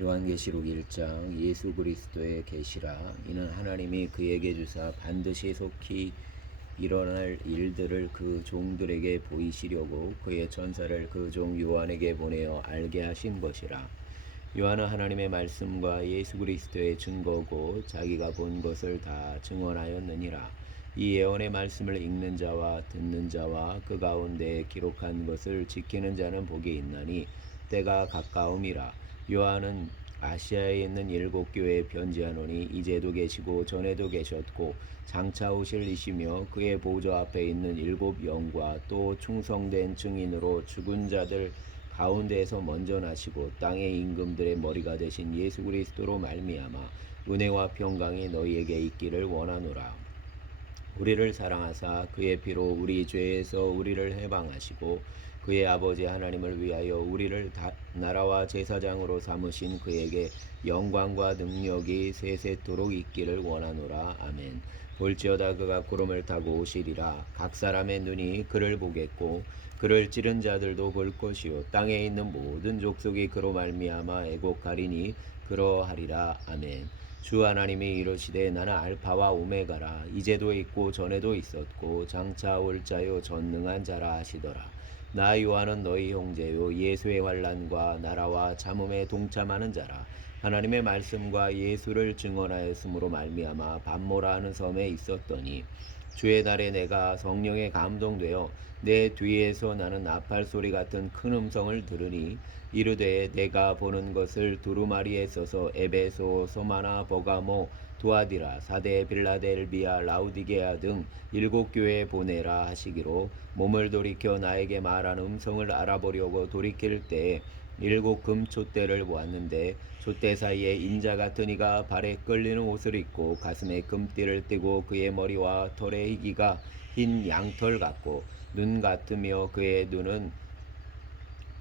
요한계시록 1장 예수 그리스도의 계시라. 이는 하나님이 그에게 주사 반드시 속히 일어날 일들을 그 종들에게 보이시려고 그의 천사를 그 종 요한에게 보내어 알게 하신 것이라. 요한은 하나님의 말씀과 예수 그리스도의 증거고 자기가 본 것을 다 증언하였느니라. 이 예언의 말씀을 읽는 자와 듣는 자와 그 가운데 기록한 것을 지키는 자는 복이 있나니 때가 가까움이라. 요한은 아시아에 있는 7교회에 편지하노니 이제도 계시고 전에도 계셨고 장차 오실 이시며 그의 보좌 앞에 있는 7영과 또 충성된 증인으로 죽은 자들 가운데에서 먼저 나시고 땅의 임금들의 머리가 되신 예수 그리스도로 말미암아 은혜와 평강이 너희에게 있기를 원하노라. 우리를 사랑하사 그의 피로 우리 죄에서 우리를 해방하시고 그의 아버지 하나님을 위하여 우리를 나라와 제사장으로 삼으신 그에게 영광과 능력이 세세토록 있기를 원하노라. 아멘. 볼지어다 그가 구름을 타고 오시리라. 각 사람의 눈이 그를 보겠고 그를 찌른 자들도 볼 것이요 땅에 있는 모든 족속이 그로 말미암아 애곡하리니 그러하리라. 아멘. 주 하나님이 이르시되 나는 알파와 오메가라. 이제도 있고 전에도 있었고 장차 올 자요 전능한 자라 하시더라. 나 요한은 너희 형제요 예수의 환난과 나라와 잠음에 동참하는 자라. 하나님의 말씀과 예수를 증언하였으므로 말미암아 밤모라 하는 섬에 있었더니 주의 날에 내가 성령에 감동되어 내 뒤에서 나는 나팔 소리 같은 큰 음성을 들으니 이르되 내가 보는 것을 두루마리에 써서 에베소, 소마나, 버가모, 두아디라, 사데, 빌라델비아, 라우디게아 등 7교회에 보내라 하시기로 몸을 돌이켜 나에게 말한 음성을 알아보려고 돌이킬 때에 7금 촛대를 보았는데 촛대 사이에 인자 같은 이가 발에 끌리는 옷을 입고 가슴에 금띠를 띠고 그의 머리와 털의 희기가 흰 양털 같고 눈 같으며 그의 눈은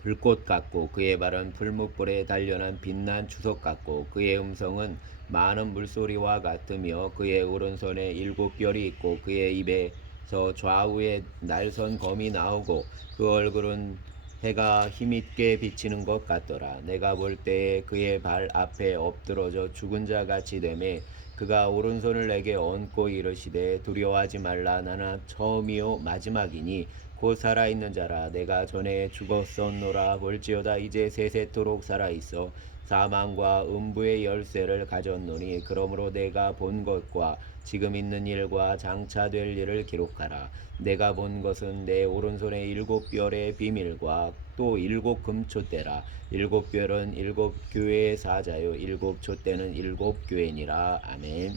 불꽃 같고 그의 발은 풀무불에 단련한 빛난 주석 같고 그의 음성은 많은 물소리와 같으며 그의 오른손에 7별이 있고 그의 입에서 좌우에 날선 검이 나오고 그 얼굴은 해가 힘있게 비치는 것 같더라. 내가 볼 때에 그의 발 앞에 엎드러져 죽은 자 같이 되매 그가 오른손을 내게 얹고 이르시되 두려워하지 말라. 나는 처음이요 마지막이니 곧 살아있는 자라. 내가 전에 죽었었노라. 볼지어다 이제 세세토록 살아있어 사망과 음부의 열쇠를 가졌노니 그러므로 내가 본 것과 지금 있는 일과 장차 될 일을 기록하라. 내가 본 것은 내 오른손의 7별의 비밀과 또 7금촛대라. 7별은 7교회의 사자요 7촛대는 7교회니라. 아멘.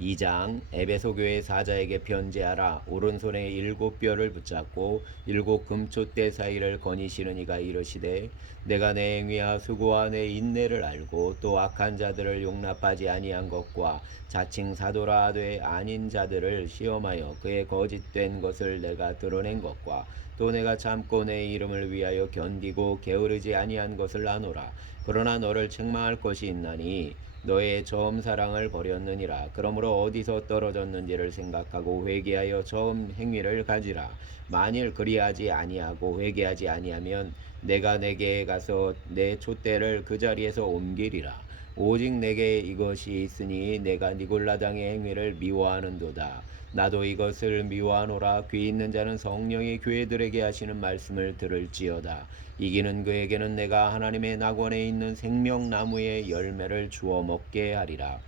2장 에베소 교회 사자에게 편지하라. 오른손에 7별을 붙잡고 7금촛대 사이를 거니시는 이가 이르시되 내가 내 행위와 수고와 내 인내를 알고 또 악한 자들을 용납하지 아니한 것과 자칭 사도라 하되 아닌 자들을 시험하여 그의 거짓된 것을 내가 드러낸 것과 또 내가 참고 내 이름을 위하여 견디고 게으르지 아니한 것을 아노라. 그러나 너를 책망할 것이 있나니 너의 처음 사랑을 버렸느니라. 그러므로 어디서 떨어졌는지를 생각하고 회개하여 처음 행위를 가지라. 만일 그리하지 아니하고 회개하지 아니하면 내가 내게 가서 내 촛대를 그 자리에서 옮기리라. 오직 내게 이것이 있으니 내가 니골라당의 행위를 미워하는도다. 나도 이것을 미워하노라. 귀 있는 자는 성령이 교회들에게 하시는 말씀을 들을지어다. 이기는 그에게는 내가 하나님의 낙원에 있는 생명나무의 열매를 주어 먹게 하리라.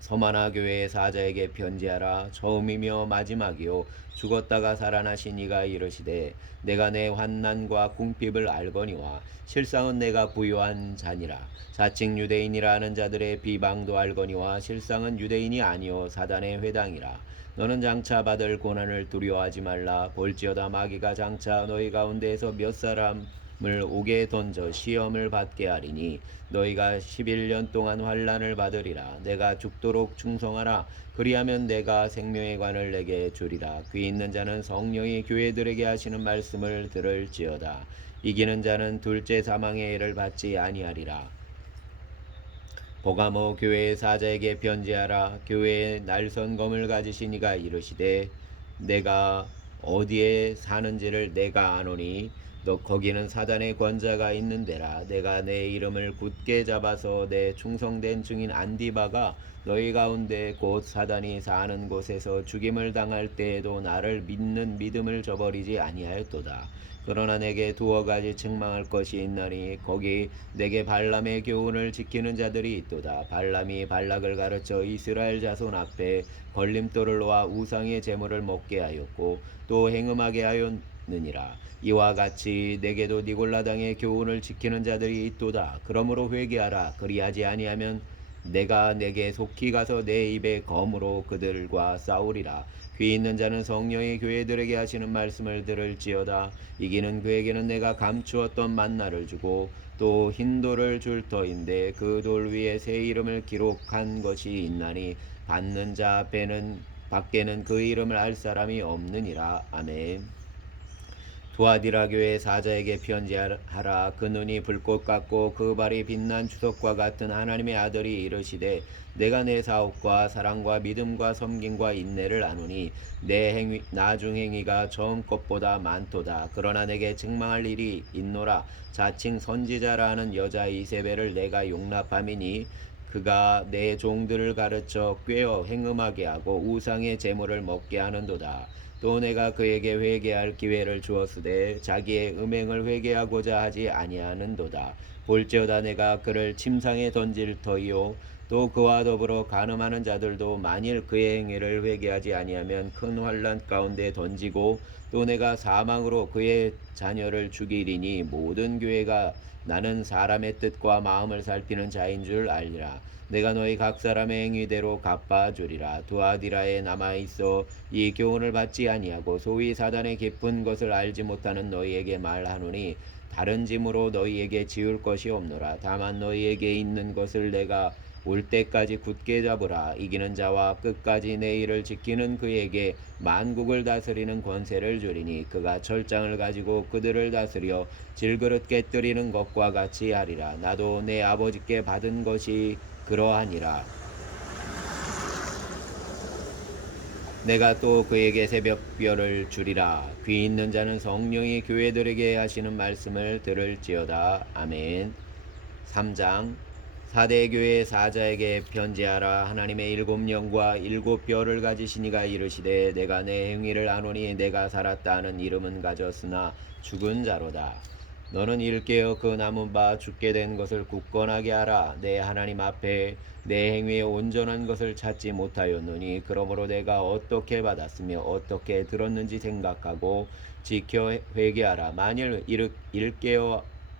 서마나 교회의 사자에게 편지하라. 처음이며 마지막이요 죽었다가 살아나신 이가 이르시되 내가 내 환난과 궁핍을 알거니와 실상은 내가 부요한 자니라. 자칭 유대인이라 하는 자들의 비방도 알거니와 실상은 유대인이 아니요 사단의 회당이라. 너는 장차 받을 고난을 두려워하지 말라. 볼지어다 마귀가 장차 너희 가운데에서 몇 사람을 옥에 던져 시험을 받게 하리니 너희가 11년 동안 환난을 받으리라. 내가 죽도록 충성하라. 그리하면 내가 생명의 관을 내게 주리라. 귀 있는 자는 성령이 교회들에게 하시는 말씀을 들을지어다. 이기는 자는 둘째 사망의 해를 받지 아니하리라. 버가모 교회의 사자에게 편지하라. 교회의 날선 검을 가지신 이가 이르시되 내가 어디에 사는지를 내가 아노니 너 거기는 사단의 권자가 있는 데라. 내가 내 이름을 굳게 잡아서 내 충성된 증인 안디바가 너희 가운데 곧 사단이 사는 곳에서 죽임을 당할 때에도 나를 믿는 믿음을 저버리지 아니하였도다. 그러나 내게 두어 가지 책망할 것이 있나니 거기 내게 발람의 교훈을 지키는 자들이 있도다. 발람이 발락을 가르쳐 이스라엘 자손 앞에 걸림돌을 놓아 우상의 제물을 먹게 하였고 또 행음하게 하였느니라. 이와 같이 내게도 니골라당의 교훈을 지키는 자들이 있도다. 그러므로 회개하라. 그리하지 아니하면 내가 내게 속히 가서 내 입에 검으로 그들과 싸우리라. 귀 있는 자는 성령의 교회들에게 하시는 말씀을 들을지어다. 이기는 그에게는 내가 감추었던 만나를 주고 또 흰돌을 줄 터인데 그 돌 위에 새 이름을 기록한 것이 있나니 받는 자 앞에는 밖에는 그 이름을 알 사람이 없느니라. 아멘. 두아디라 교회 사자에게 편지하라. 그 눈이 불꽃 같고 그 발이 빛난 주석과 같은 하나님의 아들이 이르시되 내가 내 사업과 사랑과 믿음과 섬김과 인내를 아노니 내 행위 나중 행위가 처음 것보다 많도다. 그러나 내게 책망할 일이 있노라. 자칭 선지자라 하는 여자 이세벨을 내가 용납함이니 그가 내 종들을 가르쳐 꾀어 행음하게 하고 우상의 제물을 먹게 하는도다. 또 내가 그에게 회개할 기회를 주었으되 자기의 음행을 회개하고자 하지 아니하는도다. 볼지어다 내가 그를 침상에 던질 터이요 또 그와 더불어 간음하는 자들도 만일 그의 행위를 회개하지 아니하면 큰 환난 가운데 던지고 또 내가 사망으로 그의 자녀를 죽이리니 모든 교회가 나는 사람의 뜻과 마음을 살피는 자인 줄 알리라. 내가 너희 각 사람의 행위대로 갚아주리라. 두아디라에 남아있어 이 교훈을 받지 아니하고 소위 사단의 깊은 것을 알지 못하는 너희에게 말하노니 다른 짐으로 너희에게 지울 것이 없노라. 다만 너희에게 있는 것을 내가 올 때까지 굳게 잡으라. 이기는 자와 끝까지 내 일을 지키는 그에게 만국을 다스리는 권세를 주리니 그가 철장을 가지고 그들을 다스려 질그릇 깨뜨리는 것과 같이 하리라. 나도 내 아버지께 받은 것이 그러하니라. 내가 또 그에게 새벽별을 주리라. 귀 있는 자는 성령이 교회들에게 하시는 말씀을 들을지어다. 아멘. 3장 사대 교회 사자에게 편지하라. 하나님의 일곱 영과 일곱 별을 가지신 이가 이르시되 내가 내 행위를 아노니 내가 살았다 하는 이름은 가졌으나 죽은 자로다. 너는 일깨어 그 남은 바 죽게 된 것을 굳건하게 하라. 내 하나님 앞에 내 행위에 온전한 것을 찾지 못하였노니 그러므로 내가 어떻게 받았으며 어떻게 들었는지 생각하고 지켜 회개하라. 만일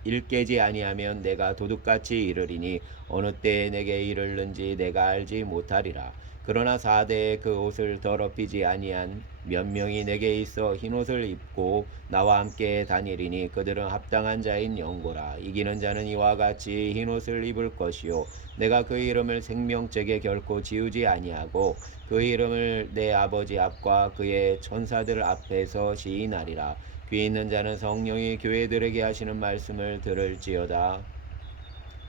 일깨지 아니하면 내가 도둑같이 이르리니 어느 때에 내게 이르는지 내가 알지 못하리라. 그러나 사대에 그 옷을 더럽히지 아니한 몇 명이 내게 있어 흰옷을 입고 나와 함께 다니리니 그들은 합당한 자인 영고라. 이기는 자는 이와 같이 흰옷을 입을 것이요 내가 그 이름을 생명책에 결코 지우지 아니하고 그 이름을 내 아버지 앞과 그의 천사들 앞에서 시인하리라. 귀 있는 자는 성령이 교회들에게 하시는 말씀을 들을지어다.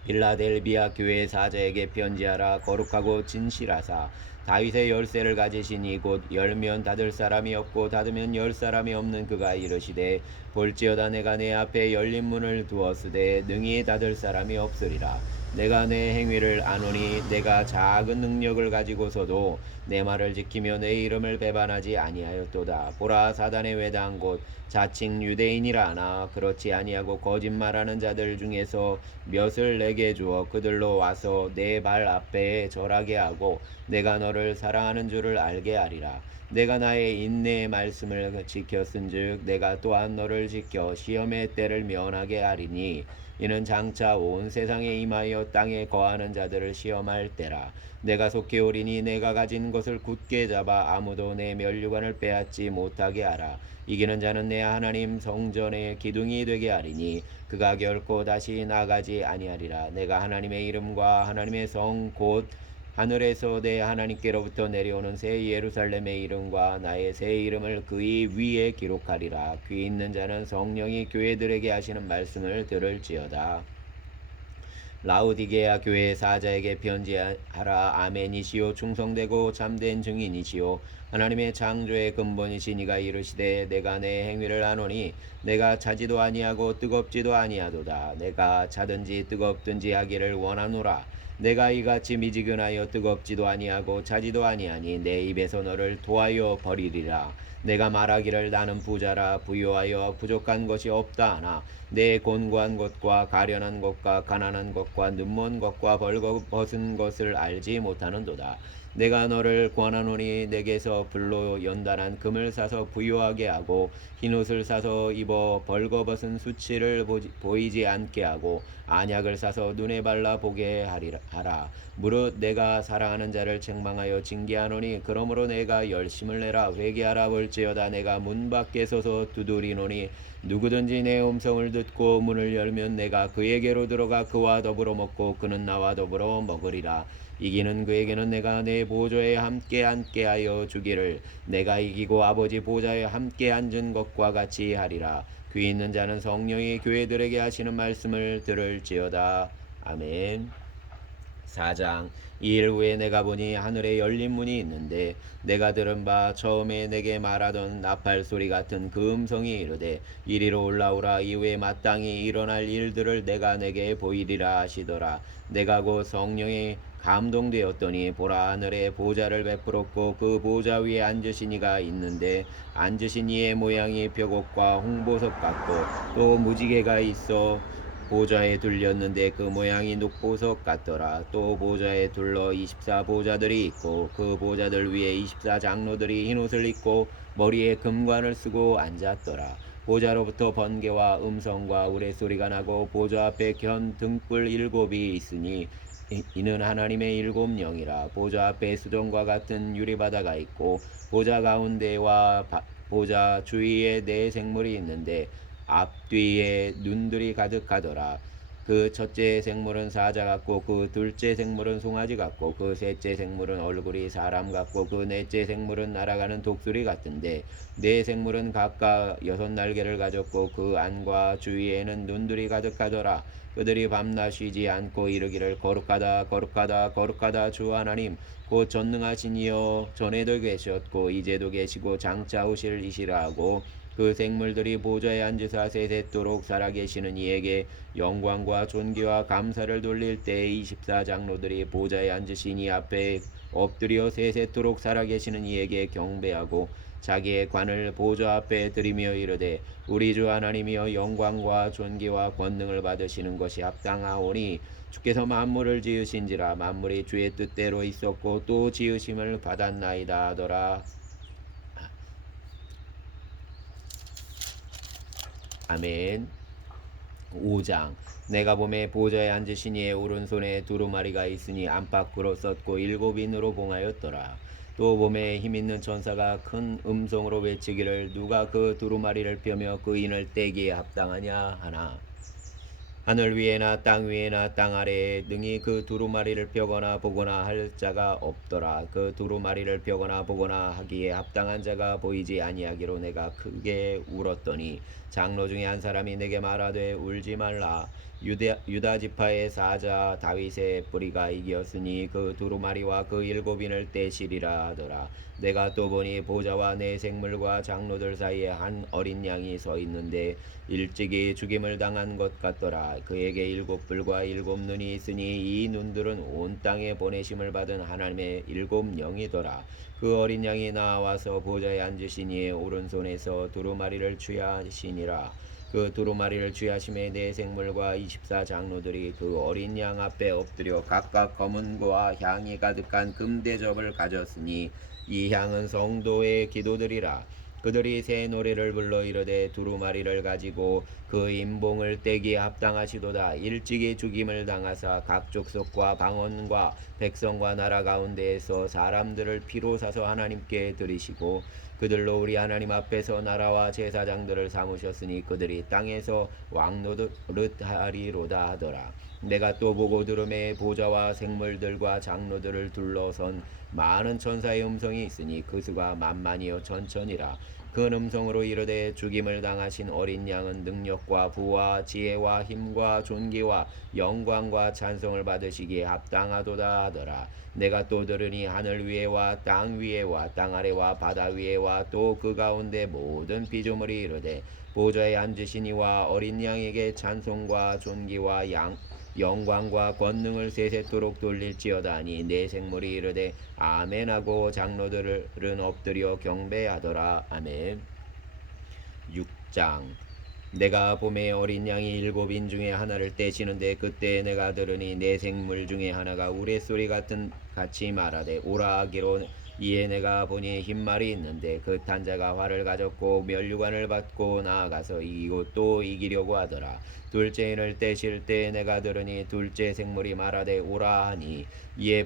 빌라델비아 교회 사자에게 편지하라. 거룩하고 진실하사 다윗의 열쇠를 가지시니 곧 열면 닫을 사람이 없고 닫으면 열 사람이 없는 그가 이르시되 볼지어다 내가 내 앞에 열린 문을 두었으되 능히 닫을 사람이 없으리라. 내가 내 행위를 아노니 내가 작은 능력을 가지고서도 내 말을 지키며 내 이름을 배반하지 아니하였도다. 보라 사단의 외당 곧 자칭 유대인이라 하나 그렇지 아니하고 거짓말하는 자들 중에서 몇을 내게 주어 그들로 와서 내 발 앞에 절하게 하고 내가 너를 사랑하는 줄을 알게 하리라. 내가 나의 인내의 말씀을 지켰은즉 내가 또한 너를 지켜 시험의 때를 면하게 하리니 이는 장차 온 세상에 임하여 땅에 거하는 자들을 시험할 때라. 내가 속히 오리니 내가 가진 것을 굳게 잡아 아무도 내 면류관을 빼앗지 못하게 하라. 이기는 자는 내 하나님 성전의 기둥이 되게 하리니 그가 결코 다시 나가지 아니하리라. 내가 하나님의 이름과 하나님의 성 곧 하늘에서 내 하나님께로부터 내려오는 새 예루살렘의 이름과 나의 새 이름을 그의 위에 기록하리라. 귀 있는 자는 성령이 교회들에게 하시는 말씀을 들을지어다. 라우디게아 교회 사자에게 편지하라. 아멘이시오 충성되고 참된 증인이시오 하나님의 창조의 근본이신 이가 이르시되 내가 내 행위를 아노니 내가 차지도 아니하고 뜨겁지도 아니하도다. 내가 차든지 뜨겁든지 하기를 원하노라. 내가 이같이 미지근하여 뜨겁지도 아니하고 차지도 아니하니 내 입에서 너를 도하여 버리리라. 내가 말하기를 나는 부자라 부유하여 부족한 것이 없다 하나 내 곤고한 것과 가련한 것과 가난한 것과 눈먼 것과 벌거벗은 것을 알지 못하는도다. 내가 너를 권하노니 내게서 불로 연단한 금을 사서 부유하게 하고 흰옷을 사서 입어 벌거벗은 수치를 보이지 않게 하고 안약을 사서 눈에 발라 보게 하라. 무릇 내가 사랑하는 자를 책망하여 징계하노니 그러므로 내가 열심을 내라. 회개하라. 볼지어다 내가 문 밖에 서서 두드리노니 누구든지 내 음성을 듣고 문을 열면 내가 그에게로 들어가 그와 더불어 먹고 그는 나와 더불어 먹으리라. 이기는 그에게는 내가 내 보좌에 함께 앉게 하여 주기를 내가 이기고 아버지 보좌에 함께 앉은 것과 같이 하리라. 귀 있는 자는 성령이 교회들에게 하시는 말씀을 들을지어다. 아멘. 4장. 이 일 후에 내가 보니 하늘에 열린 문이 있는데 내가 들은 바 처음에 내게 말하던 나팔 소리 같은 그 음성이 이르되 이리로 올라오라. 이후에 마땅히 일어날 일들을 내가 내게 보이리라 하시더라. 내가 곧 성령이 감동되었더니 보라 하늘에 보좌를 베풀었고 그 보좌 위에 앉으신 이가 있는데 앉으신 이의 모양이 벽옥과 홍보석 같고 또 무지개가 있어 보좌에 둘렸는데 그 모양이 녹보석 같더라. 또 보좌에 둘러 24보좌들이 있고 그 보좌들 위에 24장로들이 흰옷을 입고 머리에 금관을 쓰고 앉았더라. 보좌로부터 번개와 음성과 우레소리가 나고 보좌 앞에 견 등불 7이 있으니 이는 하나님의 7 영이라. 보좌 앞에 수정과 같은 유리바다가 있고 보좌 가운데와 보좌 주위에 네 생물이 있는데 앞뒤에 눈들이 가득하더라. 그 첫째 생물은 사자 같고 그 둘째 생물은 송아지 같고 그 셋째 생물은 얼굴이 사람 같고 그 넷째 생물은 날아가는 독수리 같은데 네 생물은 각각 6날개를 가졌고 그 안과 주위에는 눈들이 가득하더라. 그들이 밤낮 쉬지 않고 이르기를 거룩하다 거룩하다 거룩하다 주 하나님 곧 전능하신 이여 전에도 계셨고 이제도 계시고 장차 오실 이시라 하고 그 생물들이 보좌에 앉으사 세세토록 살아계시는 이에게 영광과 존귀와 감사를 돌릴 때 24장로들이 보좌에 앉으신 이 앞에 엎드려 세세토록 살아계시는 이에게 경배하고 자기의 관을 보좌 앞에 들이며 이르되 우리 주 하나님이여 영광과 존귀와 권능을 받으시는 것이 합당하오니 주께서 만물을 지으신지라 만물이 주의 뜻대로 있었고 또 지으심을 받았나이다 하더라. 아멘. 5장. 내가 보매 보좌에 앉으신 이의 오른손에 두루마리가 있으니 안팎으로 썼고 7인으로 봉하였더라. 또 보매 힘있는 천사가 큰 음성으로 외치기를 누가 그 두루마리를 펴며 그 인을 떼기에 합당하냐 하나. 하늘 위에나 땅 위에나 땅 아래에 능히 그 두루마리를 펴거나 보거나 할 자가 없더라. 그 두루마리를 펴거나 보거나 하기에 합당한 자가 보이지 아니하기로 내가 크게 울었더니 장로 중에 한 사람이 내게 말하되 울지 말라. 유다 지파의 사자 다윗의 뿌리가 이겼으니 그 두루마리와 그 7인을 떼시리라 하더라. 내가 또 보니 보좌와 네 생물과 장로들 사이에 한 어린 양이 서 있는데 일찍이 죽임을 당한 것 같더라. 그에게 7뿔과 7눈이 있으니 이 눈들은 온 땅에 보내심을 받은 하나님의 7영이더라. 그 어린 양이 나와서 보좌에 앉으신 이의 오른손에서 두루마리를 취하시니라. 그 두루마리를 취하심에 네 생물과 24장로들이 그 어린 양 앞에 엎드려 각각 검은 고와 향이 가득한 금대접을 가졌으니 이 향은 성도의 기도들이라. 그들이 새 노래를 불러 이르되 두루마리를 가지고 그 임봉을 떼기에 합당하시도다. 일찍이 죽임을 당하사 각 족속과 방언과 백성과 나라 가운데에서 사람들을 피로 사서 하나님께 드리시고 그들로 우리 하나님 앞에서 나라와 제사장들을 삼으셨으니 그들이 땅에서 왕노릇하리로다 하더라. 내가 또 보고 들음에 보좌와 생물들과 장로들을 둘러선 많은 천사의 음성이 있으니 그 수가 만만이요 천천이라. 큰 음성으로 이르되 죽임을 당하신 어린 양은 능력과 부와 지혜와 힘과 존귀와 영광과 찬송을 받으시기에 합당하도다 하더라. 내가 또 들으니 하늘 위에와 땅 위에와 땅 아래와 바다 위에와 또 그 가운데 모든 피조물이 이르되 보좌에 앉으신 이와 어린 양에게 찬송과 존귀와 영광과 권능을 세세토록 돌릴지어다 하니 내 생물이 이르되 아멘하고 장로들은 엎드려 경배하더라. 아멘. 6장. 내가 봄에 어린 양이 7인 중에 하나를 떼시는데 그때 내가 들으니 내 생물 중에 하나가 우레소리 같이 말하되 오라 하기로 이에 내가 보니 흰말이 있는데 그 탄자가 활을 가졌고 면류관을 받고 나아가서 이기고 또 이기려고 하더라. 둘째인을 떼실 때 내가 들으니 둘째 생물이 말하되 오라 하니 이에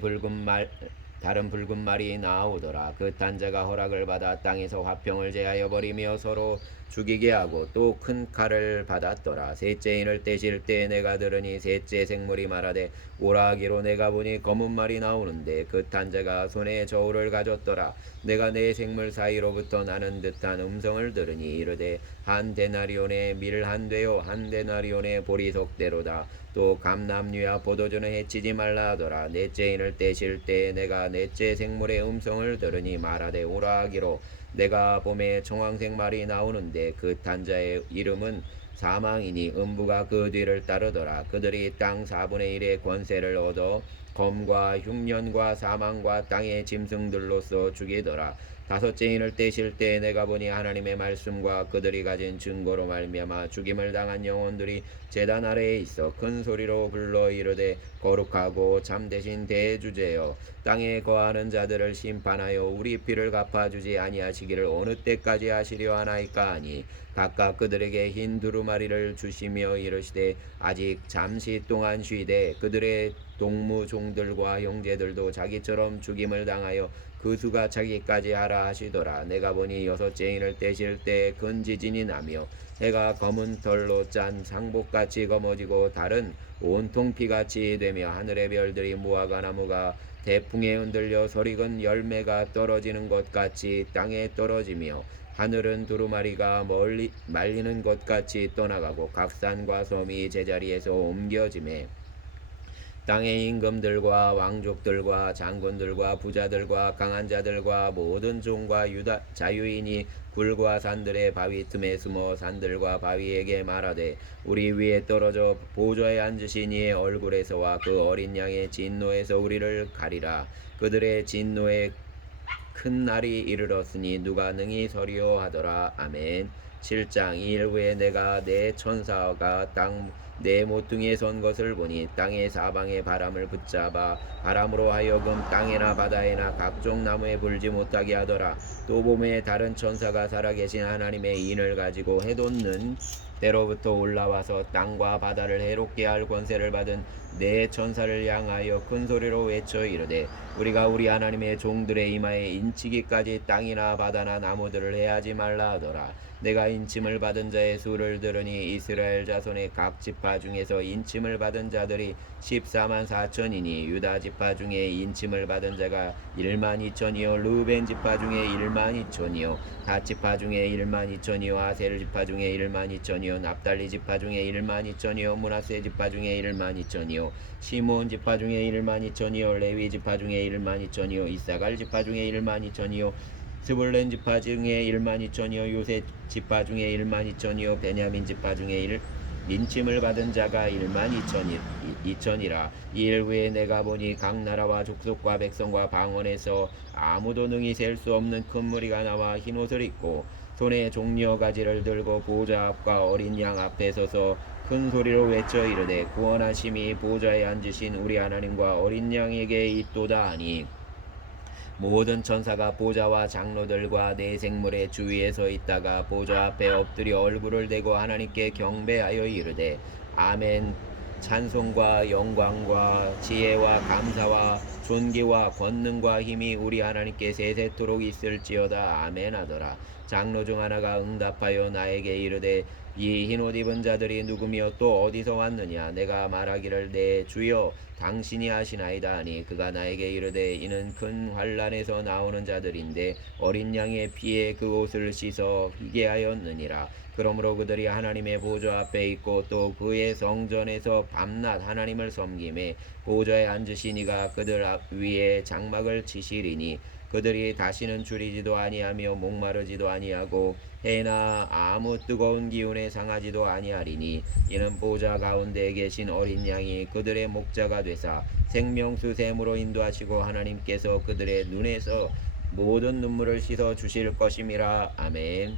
다른 붉은 말이 나오더라. 그 탄자가 허락을 받아 땅에서 화평을 제하여 버리며 서로 죽이게 하고 또 큰 칼을 받았더라. 셋째인을 떼실 때 내가 들으니 셋째 생물이 말하되 오라 하기로 내가 보니 검은 말이 나오는데 그 탄자가 손에 저울을 가졌더라. 내가 내 생물 사이로부터 나는 듯한 음성을 들으니 이르되 한 데나리온의 밀 한 되요 한 데나리온의 보리석대로다. 또 감람류와 포도주는 해치지 말라 하더라. 넷째인을 떼실 때 내가 넷째 생물의 음성을 들으니 말하되 오라 하기로 내가 봄에 청황색 말이 나오는데 그 탄자의 이름은 사망이니 음부가 그 뒤를 따르더라. 그들이 땅 4분의 1의 권세를 얻어 검과 흉년과 사망과 땅의 짐승들로서 죽이더라. 다섯째인을 떼실 때 내가 보니 하나님의 말씀과 그들이 가진 증거로 말미암아 죽임을 당한 영혼들이 제단 아래에 있어 큰 소리로 불러 이르되 거룩하고 참되신 대주제여 땅에 거하는 자들을 심판하여 우리 피를 갚아주지 아니하시기를 어느 때까지 하시려 하나이까 하니 각각 그들에게 흰 두루마리를 주시며 이르시되 아직 잠시 동안 쉬되 그들의 동무종들과 형제들도 자기처럼 죽임을 당하여 그 수가 차기까지 하라 하시더라. 내가 보니 여섯째인을 떼실 때 큰 지진이 나며 해가 검은 털로 짠 상복같이 검어지고 달은 온통 피같이 되며 하늘의 별들이 무화과 나무가 대풍에 흔들려 설익은 열매가 떨어지는 것 같이 땅에 떨어지며 하늘은 두루마리가 멀리 말리는 것 같이 떠나가고 각 산과 섬이 제자리에서 옮겨지매 땅의 임금들과 왕족들과 장군들과 부자들과 강한 자들과 모든 종과 자유인이 굴과 산들의 바위 틈에 숨어 산들과 바위에게 말하되 우리 위에 떨어져 보좌에 앉으신 이의 얼굴에서와 그 어린 양의 진노에서 우리를 가리라. 그들의 진노에 큰 날이 이르렀으니 누가 능히 서리요 하더라. 아멘. 7장. 이 일 후에 내가 내 천사가 내 모퉁이에 선 것을 보니 땅의 사방에 바람을 붙잡아 바람으로 하여금 땅에나 바다에나 각종 나무에 불지 못하게 하더라. 또 봄에 다른 천사가 살아계신 하나님의 인을 가지고 해돋는 때로부터 올라와서 땅과 바다를 해롭게 할 권세를 받은 네 천사를 향하여 큰 소리로 외쳐 이르되 우리가 우리 하나님의 종들의 이마에 인치기까지 땅이나 바다나 나무들을 해하지 말라 하더라. 내가 인침을 받은 자의 수를 들으니 이스라엘 자손의 각 지파 중에서 인침을 받은 자들이 14만 4천이니 유다 지파 중에 인침을 받은 자가 1만 2천이요 르벤 지파 중에 1만 2천이요 갓 지파 중에 1만 2천이요 아셀 지파 중에 1만 2천이요 납달리 지파 중에 1만 2천이요 므낫세 지파 중에 1만 2천이요 시몬 지파 중에 1만 2천이요 레위 지파 중에 1만 2천이요 이사갈 지파 중에 1만 2천이요 스불렌 지파 중에 1만 2천이요 요셉 지파 중에 1만 2천이요 베냐민 지파 중에 인침을 받은 자가 1만 2천이라. 이 일 후에 내가 보니 각 나라와 족속과 백성과 방언에서 아무도 능히 셀 수 없는 큰 무리가 나와 흰옷을 입고 손에 종려 가지를 들고 보좌 앞과 어린 양 앞에 서서 큰 소리로 외쳐 이르되 구원하심이 보좌에 앉으신 우리 하나님과 어린 양에게 있도다 하니 모든 천사가 보좌와 장로들과 네 생물의 주위에 서 있다가 보좌 앞에 엎드려 얼굴을 대고 하나님께 경배하여 이르되 아멘. 찬송과 영광과 지혜와 감사와 존귀와 권능과 힘이 우리 하나님께 세세토록 있을지어다. 아멘 하더라. 장로 중 하나가 응답하여 나에게 이르되 이 흰옷 입은 자들이 누구며 또 어디서 왔느냐? 내가 말하기를 내 주여 당신이 아시나이다 하니 그가 나에게 이르되 이는 큰 환란에서 나오는 자들인데 어린 양의 피에 그 옷을 씻어 희게 하였느니라. 그러므로 그들이 하나님의 보좌 앞에 있고 또 그의 성전에서 밤낮 하나님을 섬김에 보좌에 앉으신 이가 그들 앞 위에 장막을 치시리니 그들이 다시는 줄이지도 아니하며 목마르지도 아니하고 해나 아무 뜨거운 기운에 상하지도 아니하리니 이는 보좌 가운데 계신 어린 양이 그들의 목자가 되사 생명수 샘으로 인도하시고 하나님께서 그들의 눈에서 모든 눈물을 씻어 주실 것임이라. 아멘.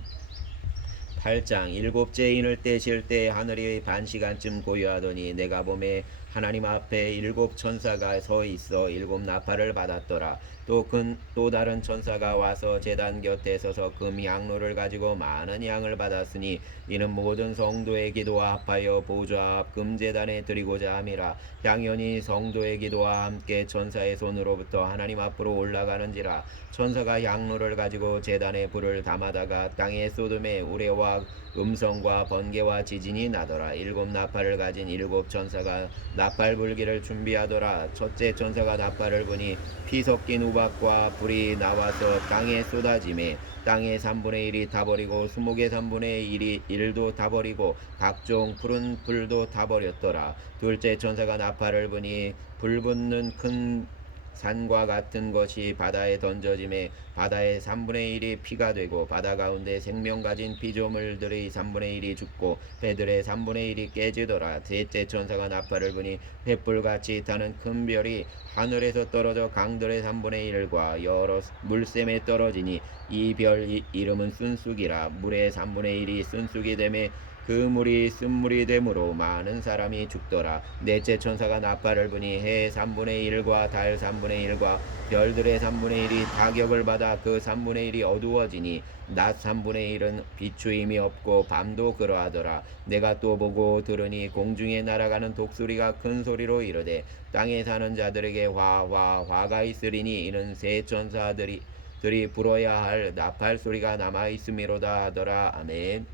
8장 일곱째 인을 떼실 때 하늘이 반시간쯤 고요하더니 내가 보매 하나님 앞에 일곱 천사가 서 있어 일곱 나팔을 받았더라. 또 다른 천사가 와서 제단 곁에 서서 금 향로를 가지고 많은 양을 받았으니 이는 모든 성도의 기도와 합하여 보좌 앞 금제단에 드리고자 함이라. 향연이 성도의 기도와 함께 천사의 손으로부터 하나님 앞으로 올라가는지라. 천사가 향로를 가지고 제단에 불을 담아다가 땅에 쏟음에 우레와 음성과 번개와 지진이 나더라. 일곱 나팔을 가진 일곱 천사가 나팔 불기를 준비하더라. 첫째 천사가 나팔을 부니 피 섞인 우박과 불이 나와서 땅에 쏟아지매 땅의 3분의 1이 타버리고 수목의 3분의 1도 타버리고 각종 푸른 풀도 타버렸더라. 둘째 천사가 나팔을 부니 불 붙는 큰 산과 같은 것이 바다에 던져짐에 바다의 3분의 1이 피가 되고 바다 가운데 생명 가진 피조물들의 3분의 1이 죽고 배들의 3분의 1이 깨지더라. 셋째 천사가 나팔을 부니 횃불같이 타는 큰 별이 하늘에서 떨어져 강들의 3분의 1과 여러 물샘에 떨어지니 이 별 이름은 순쑥이라. 물의 3분의 1이 순쑥이 되매 그 물이 쓴물이 되므로 많은 사람이 죽더라. 넷째 천사가 나팔을 부니 해 3분의 1과 달 3분의 1과 별들의 3분의 1이 타격을 받아 그 3분의 1이 어두워지니 낮 3분의 1은 비추임이 없고 밤도 그러하더라. 내가 또 보고 들으니 공중에 날아가는 독수리가 큰 소리로 이르되 땅에 사는 자들에게 화가 있으리니 이는 새 천사들이 불어야 할 나팔 소리가 남아 있음이로다 하더라. 아멘.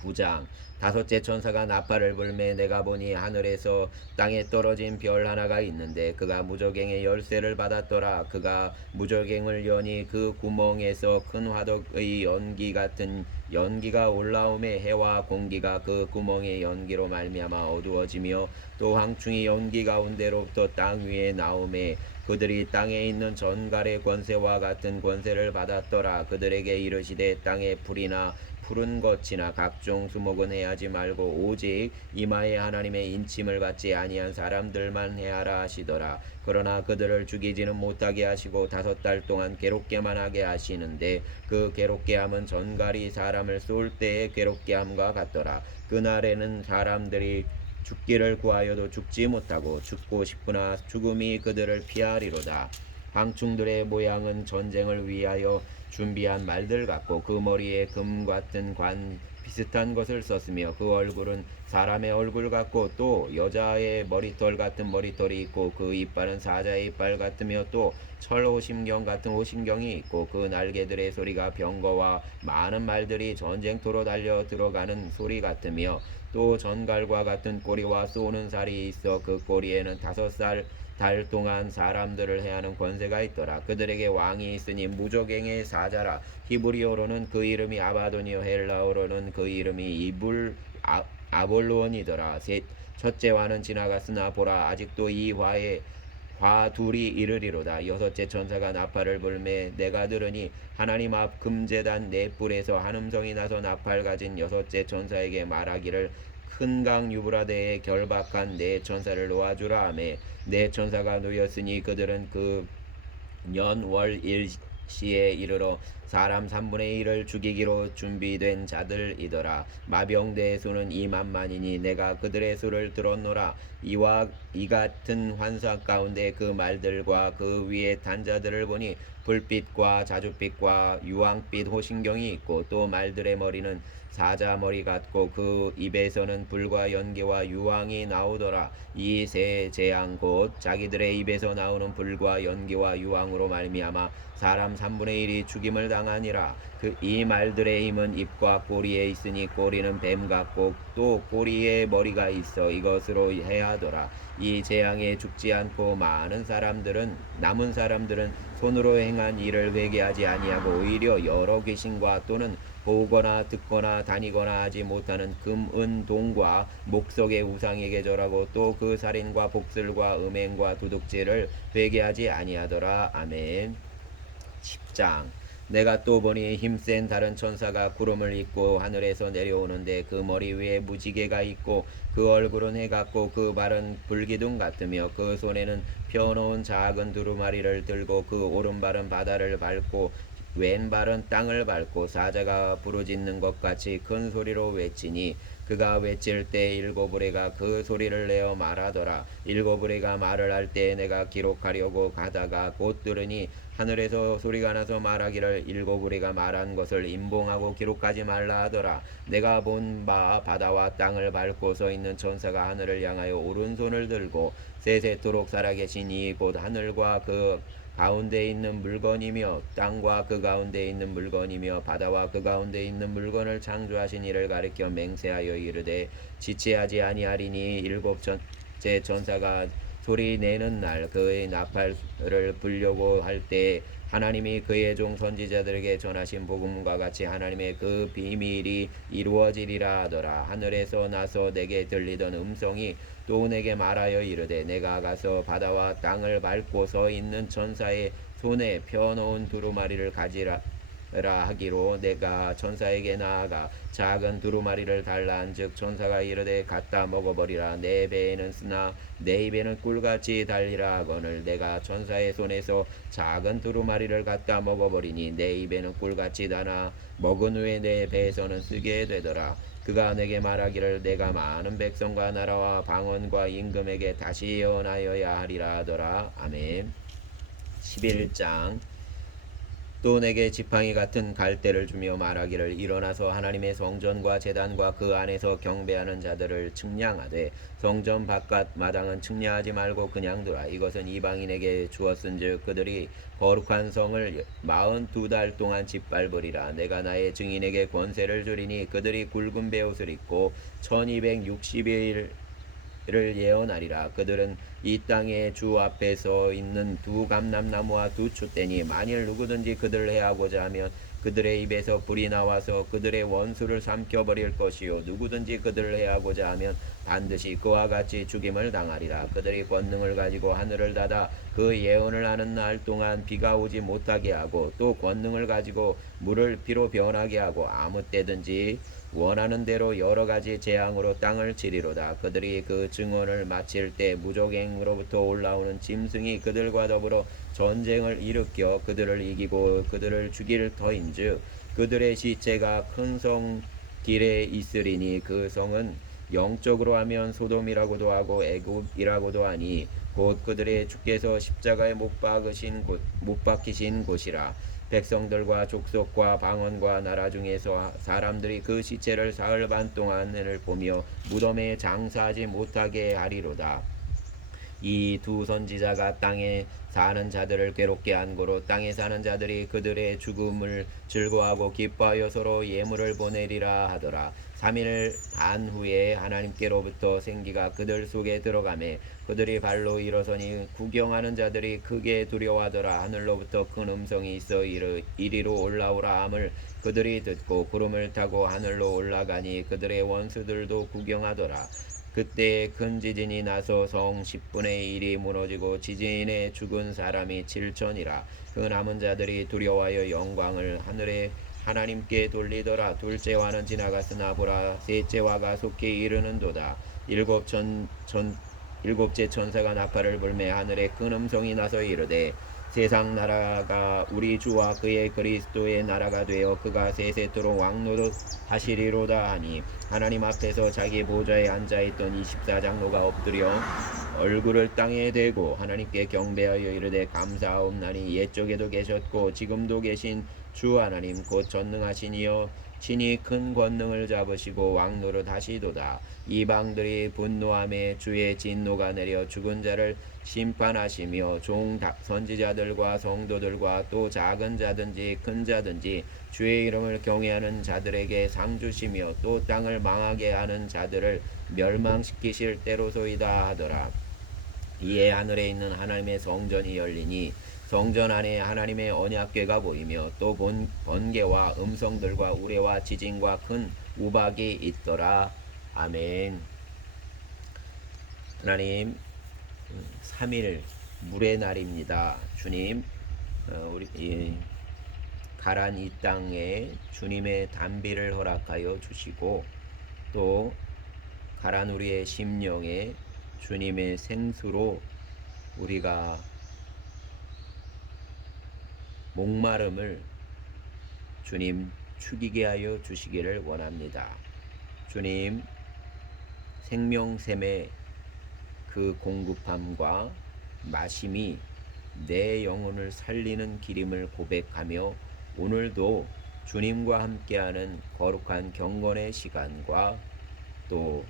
9장 다섯째 천사가 나팔을 불매 내가 보니 하늘에서 땅에 떨어진 별 하나가 있는데 그가 무저갱의 열쇠를 받았더라. 그가 무저갱을 여니 그 구멍에서 큰 화덕의 연기 같은 연기가 올라오매 해와 공기가 그 구멍의 연기로 말미암아 어두워지며 또 황충이 연기 가운데로부터 땅 위에 나오매 그들이 땅에 있는 전갈의 권세와 같은 권세를 받았더라. 그들에게 이르시되 땅에 불이나 푸른 것이나 각종 수목은 해하지 말고 오직 이마에 하나님의 인침을 받지 아니한 사람들만 해하라 하시더라. 그러나 그들을 죽이지는 못하게 하시고 5달 동안 괴롭게만 하게 하시는데 그 괴롭게 함은 전갈이 사람을 쏠 때의 괴롭게 함과 같더라. 그날에는 사람들이 죽기를 구하여도 죽지 못하고 죽고 싶으나 죽음이 그들을 피하리로다. 황충들의 모양은 전쟁을 위하여 준비한 말들 같고 그 머리에 금 같은 관 비슷한 것을 썼으며 그 얼굴은 사람의 얼굴 같고 또 여자의 머리털 같은 머리털이 있고 그 이빨은 사자의 이빨 같으며 또 철 호심경 같은 호심경이 있고 그 날개들의 소리가 병거와 많은 말들이 전쟁터로 달려 들어가는 소리 같으며 또 전갈과 같은 꼬리와 쏘는 살이 있어 그 꼬리에는 5달 동안 사람들을 해하는 권세가 있더라. 그들에게 왕이 있으니 무저갱의 사자라. 히브리어로는 그 이름이 아바돈이요 헬라어로는 그 이름이 아볼로원이더라. 첫째 화는 지나갔으나 보라 아직도 이 화 둘이 이르리로다. 여섯째 천사가 나팔을 불매 내가 들으니 하나님 앞 금제단 네 뿔에서 한 음성이 나서 나팔 가진 여섯째 천사에게 말하기를 큰 강 유브라데에 결박한 네 천사를 놓아주라 하매 네 천사가 놓였으니 그들은 그 년월 일시에 이르러 사람 3분의 1을 죽이기로 준비된 자들이더라. 마병대의 수는 2만만이니 내가 그들의 수를 들었노라. 이와 이 같은 환상 가운데 그 말들과 그 위에 단자들을 보니 불빛과 자줏빛과 유황빛 호신경이 있고 또 말들의 머리는 사자 머리 같고 그 입에서는 불과 연기와 유황이 나오더라. 이 세 재앙 곧 자기들의 입에서 나오는 불과 연기와 유황으로 말미암아 사람 3분의 1이 죽임을 당하니라. 이 말들의 힘은 입과 꼬리에 있으니 꼬리는 뱀 같고 또 꼬리에 머리가 있어 이것으로 해하더라. 이 재앙에 죽지 않고 남은 사람들은 손으로 행한 일을 회개하지 아니하고 오히려 여러 귀신과 또는 보거나 듣거나 다니거나 하지 못하는 금, 은, 동과 목석의 우상에게 절하고 또 그 살인과 복술과 음행과 도둑질을 회개하지 아니하더라. 아멘. 10장. 내가 또 보니 힘센 다른 천사가 구름을 입고 하늘에서 내려오는데 그 머리 위에 무지개가 있고 그 얼굴은 해 같고 그 발은 불기둥 같으며 그 손에는 펴놓은 작은 두루마리를 들고 그 오른발은 바다를 밟고 왼발은 땅을 밟고 사자가 부르짖는 것 같이 큰 소리로 외치니 그가 외칠 때 일곱 우레가 그 소리를 내어 말하더라. 일곱 우레가 말을 할 때 내가 기록하려고 가다가 곧 들으니 하늘에서 소리가 나서 말하기를 일곱 우레가 말한 것을 임봉하고 기록하지 말라 하더라. 내가 본 바 바다와 땅을 밟고 서 있는 천사가 하늘을 향하여 오른손을 들고 세세토록 살아계신 이 곧 하늘과 그 가운데 있는 물건이며 땅과 그 가운데 있는 물건이며 바다와 그 가운데 있는 물건을 창조하신 이를 가리켜 맹세하여 이르되 지체하지 아니하리니 일곱째 천사가 소리 내는 날 그의 나팔을 불려고 할 때 하나님이 그의 종 선지자들에게 전하신 복음과 같이 하나님의 그 비밀이 이루어지리라 하더라. 하늘에서 나서 내게 들리던 음성이 또 내게 말하여 이르되 내가 가서 바다와 땅을 밟고 서 있는 천사의 손에 펴놓은 두루마리를 가지라 하기로 내가 천사에게 나아가 작은 두루마리를 달라 한즉 천사가 이르되 갖다 먹어버리라. 내 배에는 쓰나 내 입에는 꿀같이 달리라 하거늘 내가 천사의 손에서 작은 두루마리를 갖다 먹어버리니 내 입에는 꿀같이 다나 먹은 후에 내 배에서는 쓰게 되더라. 그가 내게 말하기를 내가 많은 백성과 나라와 방언과 임금에게 다시 예언하여야 하리라 하더라. 아멘. 11장. 또 내게 지팡이 같은 갈대를 주며 말하기를 일어나서 하나님의 성전과 제단과 그 안에서 경배하는 자들을 측량하되 성전 바깥 마당은 측량하지 말고 그냥 두라. 이것은 이방인에게 주었은즉 그들이 거룩한 성을 42달 동안 짓밟으리라. 내가 나의 증인에게 권세를 주리니 그들이 굵은 베옷을 입고 1260일 를 예언하리라. 그들은 이 땅의 주 앞에 서 있는 두 감람나무와 두 촛대니 만일 누구든지 그들을 해하고자 하면 그들의 입에서 불이 나와서 그들의 원수를 삼켜버릴 것이요 누구든지 그들을 해하고자 하면 반드시 그와 같이 죽임을 당하리라. 그들이 권능을 가지고 하늘을 닫아 그 예언을 하는 날 동안 비가 오지 못하게 하고 또 권능을 가지고 물을 피로 변하게 하고 아무 때든지 원하는 대로 여러 가지 재앙으로 땅을 치리로다. 그들이 그 증언을 마칠 때 무적행으로부터 올라오는 짐승이 그들과 더불어 전쟁을 일으켜 그들을 이기고 그들을 죽일 터인즉 그들의 시체가 큰 성 길에 있으리니 그 성은 영적으로 하면 소돔이라고도 하고 애굽이라고도 하니 곧 그들의 주께서 십자가에 못 박히신 곳이라. 백성들과 족속과 방언과 나라 중에서 사람들이 그 시체를 사흘 반 동안을 보며 무덤에 장사하지 못하게 하리로다. 이 두 선지자가 땅에 사는 자들을 괴롭게 한 고로 땅에 사는 자들이 그들의 죽음을 즐거워하고 기뻐하여 서로 예물을 보내리라 하더라. 3일 한 후에 하나님께로부터 생기가 그들 속에 들어가매 그들이 발로 일어서니 구경하는 자들이 크게 두려워하더라. 하늘로부터 큰 음성이 있어 이리로 올라오라 함을 그들이 듣고 구름을 타고 하늘로 올라가니 그들의 원수들도 구경하더라. 그때 큰 지진이 나서 성 10분의 1이 무너지고 지진에 죽은 사람이 7천이라. 그 남은 자들이 두려워하여 영광을 하늘에 하나님께 돌리더라. 둘째와는 지나갔으나 보라 셋째와가 속히 이르는도다. 일곱째 천사가 나팔을 불매 하늘에 큰 음성이 나서 이르되 세상 나라가 우리 주와 그의 그리스도의 나라가 되어 그가 세세토록 왕노릇 하시리로다 하니 하나님 앞에서 자기 보좌에 앉아있던 24장로가 엎드려 얼굴을 땅에 대고 하나님께 경배하여 이르되 감사하옵나니 옛적에도 계셨고 지금도 계신 주 하나님 곧 전능하신 이여 친히 큰 권능을 잡으시고 왕노릇 하시도다. 이방들이 분노함에 주의 진노가 내려 죽은 자를 심판하시며 선지자들과 성도들과 또 작은 자든지 큰 자든지 주의 이름을 경외하는 자들에게 상 주시며 또 땅을 망하게 하는 자들을 멸망시키실 때로소이다 하더라. 이에 하늘에 있는 하나님의 성전이 열리니 성전 안에 하나님의 언약궤가 보이며 또 번개와 음성들과 우레와 지진과 큰 우박이 있더라. 아멘. 하나님 3일 물의 날입니다. 주님 우리 가란 이 땅에 주님의 단비를 허락하여 주시고 또 가란 우리의 심령에 주님의 생수로 우리가 목마름을 주님 축이게 하여 주시기를 원합니다. 주님 생명샘의 그 공급함과 마심이 내 영혼을 살리는 기림을 고백하며 오늘도 주님과 함께하는 거룩한 경건의 시간과 또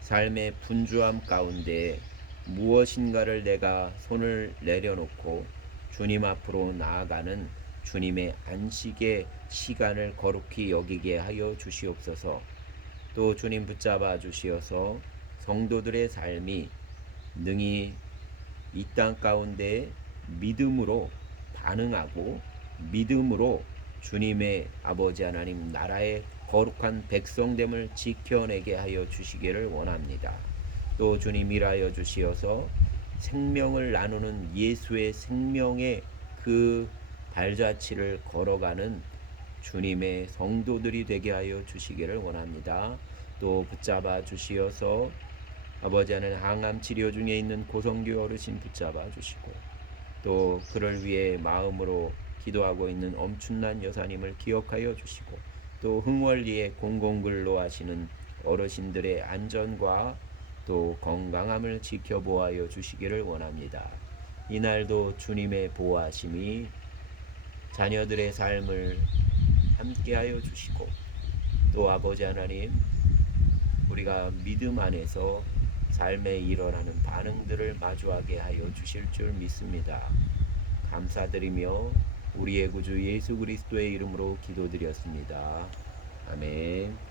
삶의 분주함 가운데 무엇인가를 내가 손을 내려놓고 주님 앞으로 나아가는 주님의 안식의 시간을 거룩히 여기게 하여 주시옵소서. 또 주님 붙잡아 주시어서 성도들의 삶이 능히 이 땅 가운데 믿음으로 반응하고 믿음으로 주님의 아버지 하나님 나라의 거룩한 백성됨을 지켜내게 하여 주시기를 원합니다. 또 주님 일하여 주시어서 생명을 나누는 예수의 생명의 그 발자취를 걸어가는 주님의 성도들이 되게 하여 주시기를 원합니다. 또 붙잡아 주시어서 아버지 하나님 항암 치료 중에 있는 고성규 어르신 붙잡아 주시고 또 그를 위해 마음으로 기도하고 있는 엄춘난 여사님을 기억하여 주시고 또 흥월리에 공공근로 하시는 어르신들의 안전과 또 건강함을 지켜보아여 주시기를 원합니다. 이날도 주님의 보호하심이 자녀들의 삶을 함께하여 주시고 또 아버지 하나님 우리가 믿음 안에서 삶에 일어나는 반응들을 마주하게 하여 주실 줄 믿습니다. 감사드리며 우리의 구주 예수 그리스도의 이름으로 기도드렸습니다. 아멘.